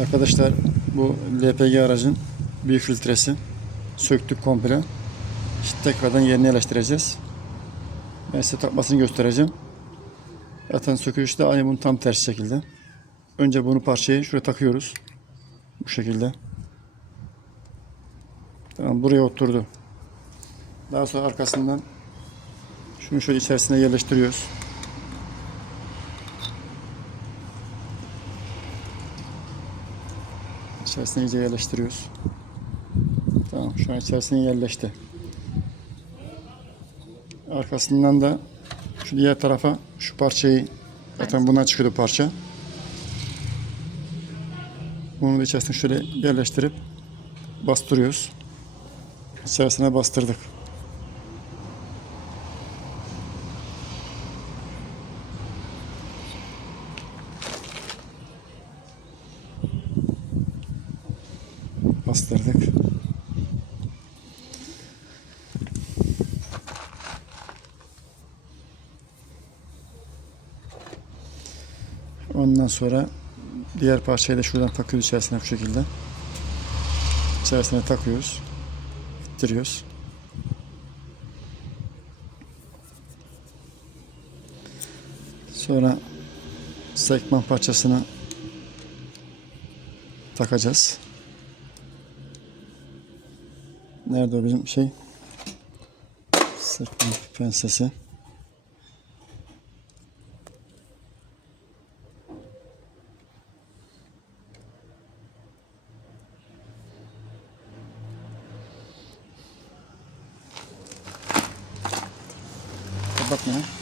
Arkadaşlar bu LPG aracın bir filtresi söktük komple. İşte tekrardan yerine yerleştireceğiz. Ben size takmasını göstereceğim. Zaten sökülüşte aynı bunun tam tersi şekilde. Önce bunu parçayı şuraya takıyoruz. Bu şekilde. Tamam buraya oturdu. Daha sonra arkasından şunu şöyle içerisine yerleştiriyoruz. İçerisine iyice yerleştiriyoruz. Tamam şu an içerisine yerleşti. Arkasından da şu diğer tarafa şu parçayı zaten bundan çıkıyordu parça. Bunu da içerisine şöyle yerleştirip bastırıyoruz. İçerisine bastırdık. Bastırdık. Ondan sonra diğer parçayı da şuradan takıyoruz içerisine bu şekilde. İçerisine takıyoruz. İttiriyoruz. Sonra sekman parçasını takacağız. Nerede o bizim şey? Sekman pensesi. Kapatma ya.